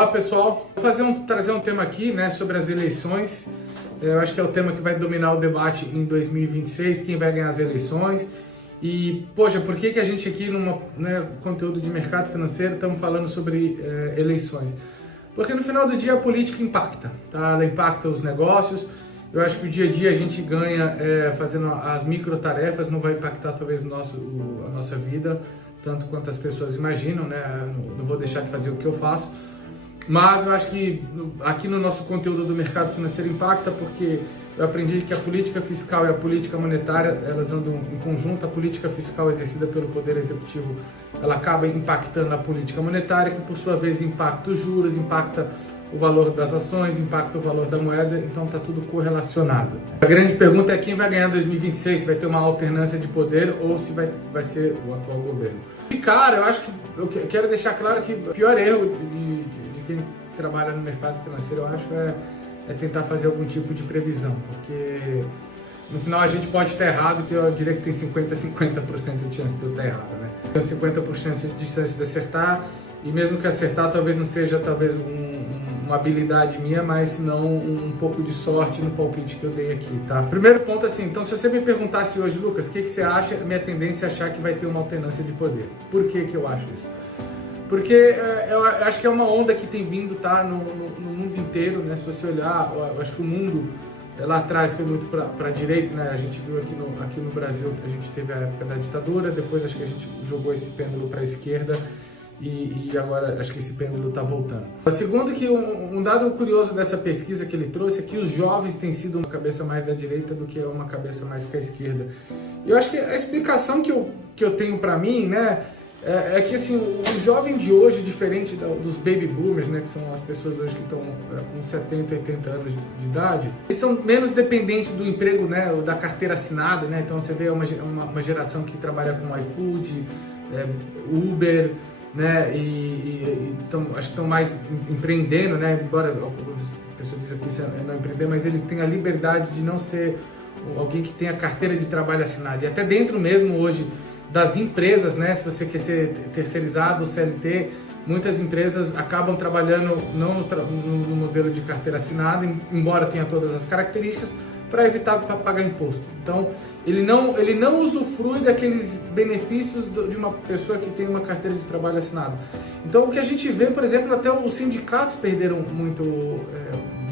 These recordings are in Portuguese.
Olá pessoal, vou trazer um tema aqui, né, sobre as eleições. Eu acho que é o tema que vai dominar o debate em 2026, quem vai ganhar as eleições. E, poxa, por que a gente aqui no conteúdo de mercado financeiro estamos falando sobre eleições? Porque no final do dia a política impacta, tá? Ela impacta os negócios. Eu acho que o dia a dia a gente ganha fazendo as micro tarefas, não vai impactar talvez a nossa vida, tanto quanto as pessoas imaginam, né? Não vou deixar de fazer o que eu faço. Mas eu acho que aqui no nosso conteúdo do mercado financeiro impacta porque eu aprendi que a política fiscal e a política monetária, elas andam em conjunto. A política fiscal exercida pelo Poder Executivo, ela acaba impactando a política monetária, que por sua vez impacta os juros, impacta o valor das ações, impacta o valor da moeda, então está tudo correlacionado. A grande pergunta é quem vai ganhar em 2026, se vai ter uma alternância de poder ou se vai ser o atual governo. E cara, eu quero deixar claro que o pior erro de quem trabalha no mercado financeiro, eu acho, é tentar fazer algum tipo de previsão, porque no final a gente pode estar errado, que eu diria que tem 50% de chance de eu estar errado, né? Tem 50% de chance de acertar, e mesmo que acertar, talvez não seja uma habilidade minha, mas senão um pouco de sorte no palpite que eu dei aqui, tá? Primeiro ponto assim, então se você me perguntasse hoje, Lucas, o que você acha? A minha tendência é achar que vai ter uma alternância de poder. Por que eu acho isso? Porque eu acho que é uma onda que tem vindo, tá, no mundo inteiro, né? Se você olhar, eu acho que o mundo lá atrás foi muito para a direita, né? A gente viu aqui no Brasil, a gente teve a época da ditadura, depois acho que a gente jogou esse pêndulo para a esquerda e agora acho que esse pêndulo está voltando. Segundo, que um dado curioso dessa pesquisa que ele trouxe é que os jovens têm sido uma cabeça mais da direita do que uma cabeça mais para a esquerda. E eu acho que a explicação que eu tenho para mim, né, é que assim, o jovem de hoje, diferente dos baby boomers, né, que são as pessoas hoje que estão com 70, 80 anos de idade, eles são menos dependentes do emprego, né, ou da carteira assinada, né? Então você vê uma geração que trabalha com iFood, Uber, né, acho que estão mais empreendendo, né, embora as pessoas dizem que isso é não empreender, mas eles têm a liberdade de não ser alguém que tem a carteira de trabalho assinada. E até dentro mesmo hoje das empresas, né, se você quer ser terceirizado, CLT, muitas empresas acabam trabalhando não no modelo de carteira assinada, embora tenha todas as características, para evitar pagar imposto. Então, ele não usufrui daqueles benefícios de uma pessoa que tem uma carteira de trabalho assinada. Então, o que a gente vê, por exemplo, até os sindicatos perderam muito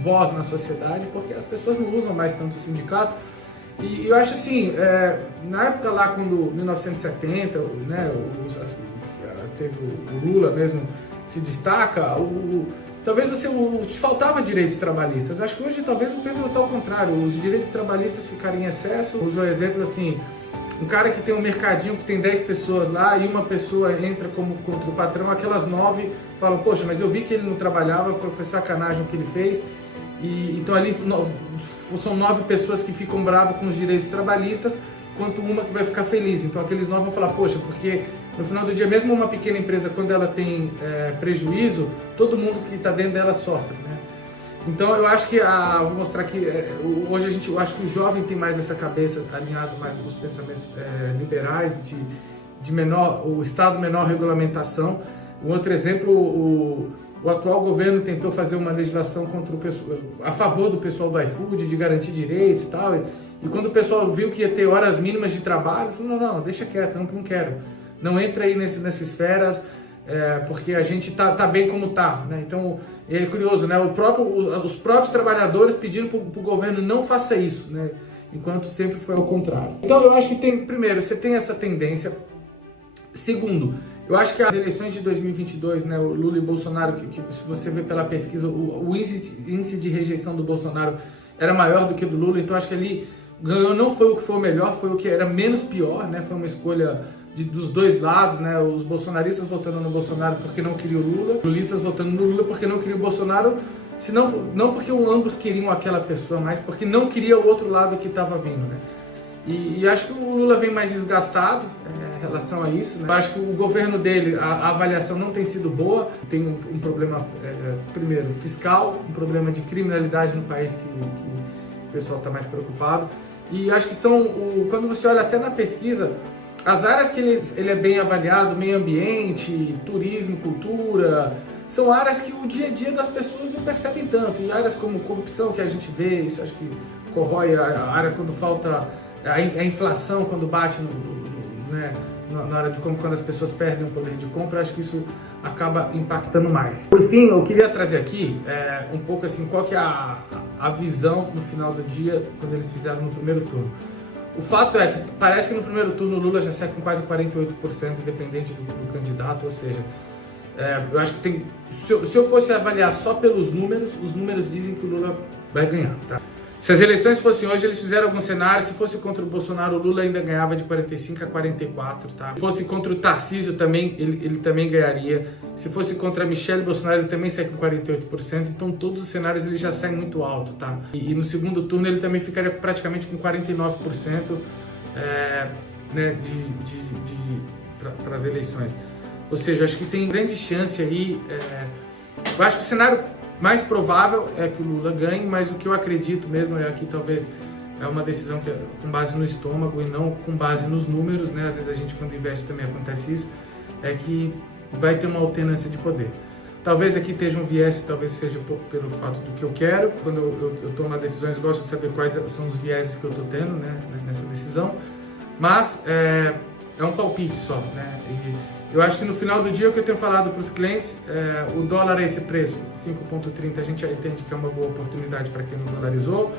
voz na sociedade, porque as pessoas não usam mais tanto o sindicato. E eu acho assim, na época lá, quando 1970, né, teve o Lula mesmo se destaca, talvez te faltava direitos trabalhistas. Eu acho que hoje talvez o pêndulo está ao contrário, os direitos trabalhistas ficarem em excesso. Uso o exemplo assim, um cara que tem um mercadinho que tem 10 pessoas lá e uma pessoa entra contra o patrão, aquelas 9 falam, poxa, mas eu vi que ele não trabalhava, foi sacanagem o que ele fez. Então ali são 9 pessoas que ficam bravas com os direitos trabalhistas, quanto uma que vai ficar feliz. Então aqueles 9 vão falar, poxa, porque no final do dia, mesmo uma pequena empresa, quando ela tem prejuízo, todo mundo que está dentro dela sofre, né? Então eu acho que, vou mostrar aqui, hoje eu acho que o jovem tem mais essa cabeça alinhado mais com os pensamentos liberais, de o Estado menor regulamentação. Um outro exemplo, o atual governo tentou fazer uma legislação a favor do pessoal do iFood, de garantir direitos e tal, e quando o pessoal viu que ia ter horas mínimas de trabalho, falou, não, deixa quieto, não quero, não entra aí nessa esfera, porque a gente tá bem como tá, né? Então, é curioso, né? Os próprios trabalhadores pedindo para o governo não faça isso, né? Enquanto sempre foi ao contrário. Então, eu acho que primeiro, você tem essa tendência. Segundo, eu acho que as eleições de 2022, né, o Lula e Bolsonaro, que se você vê pela pesquisa, o índice de rejeição do Bolsonaro era maior do que o do Lula, então acho que ali ganhou, não foi o que foi o melhor, foi o que era menos pior, né, foi uma escolha dos dois lados, né, os bolsonaristas votando no Bolsonaro porque não queriam o Lula, os lulistas votando no Lula porque não queriam o Bolsonaro, não porque ambos queriam aquela pessoa, mas porque não queria o outro lado que estava vindo, né. E acho que o Lula vem mais desgastado em relação a isso, né? Eu acho que o governo dele, a avaliação não tem sido boa, tem um problema, primeiro, fiscal, um problema de criminalidade no país que o pessoal está mais preocupado. E acho que quando você olha até na pesquisa, As áreas que ele é bem avaliado, meio ambiente, turismo, cultura, são áreas que o dia a dia das pessoas não percebem tanto. E áreas como corrupção, que a gente vê, isso acho que corrói a área quando falta, a inflação, quando bate né, na hora de como quando as pessoas perdem o poder de compra, acho que isso acaba impactando mais. Por fim, eu queria trazer aqui um pouco assim, qual que é a visão no final do dia, quando eles fizeram no primeiro turno. O fato é que parece que no primeiro turno o Lula já sai com quase 48%, independente do candidato, ou seja, eu acho que tem... Se eu fosse avaliar só pelos números, os números dizem que o Lula vai ganhar, tá? Se as eleições fossem hoje, eles fizeram algum cenário, se fosse contra o Bolsonaro, o Lula ainda ganhava de 45 a 44, tá? Se fosse contra o Tarcísio também, ele também ganharia. Se fosse contra a Michelle Bolsonaro, ele também sai com 48%, então todos os cenários ele já saem muito alto, tá? E no segundo turno ele também ficaria praticamente com 49% né, para as eleições. Ou seja, acho que tem grande chance aí, eu acho que o cenário mais provável é que o Lula ganhe, mas o que eu acredito mesmo é que talvez é uma decisão que é com base no estômago e não com base nos números, né? Às vezes a gente quando investe também acontece isso, é que vai ter uma alternância de poder. Talvez aqui esteja um viés, talvez seja um pouco pelo fato do que eu quero. Quando eu tomo decisões, gosto de saber quais são os vieses que eu estou tendo, né, nessa decisão, mas é um palpite só, né? E eu acho que no final do dia, o que eu tenho falado para os clientes, o dólar a esse preço, 5,30, a gente já entende que é uma boa oportunidade para quem não dolarizou,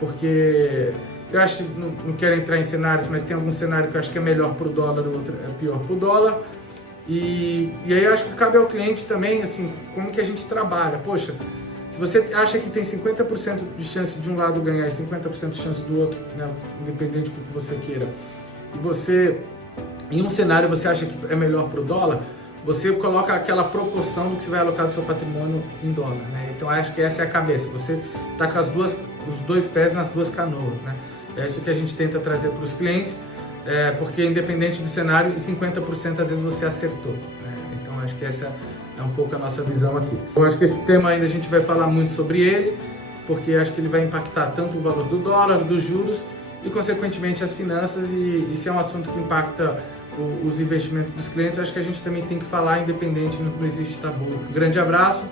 porque eu acho que não quero entrar em cenários, mas tem algum cenário que eu acho que é melhor para o dólar, o outro é pior para o dólar. E aí eu acho que cabe ao cliente também, assim, como que a gente trabalha. Poxa, se você acha que tem 50% de chance de um lado ganhar e 50% de chance do outro, né, independente do que você queira, e você... Em um cenário você acha que é melhor para o dólar, você coloca aquela proporção do que você vai alocar do seu patrimônio em dólar, né? Então acho que essa é a cabeça, você está com os dois pés nas duas canoas, né? É isso que a gente tenta trazer para os clientes, porque independente do cenário, em 50% às vezes você acertou, né? Então acho que essa é um pouco a nossa visão aqui. Eu acho que esse tema ainda a gente vai falar muito sobre ele, porque acho que ele vai impactar tanto o valor do dólar, dos juros e consequentemente as finanças, e se é um assunto que impacta os investimentos dos clientes, acho que a gente também tem que falar independente, não existe tabu. Um grande abraço.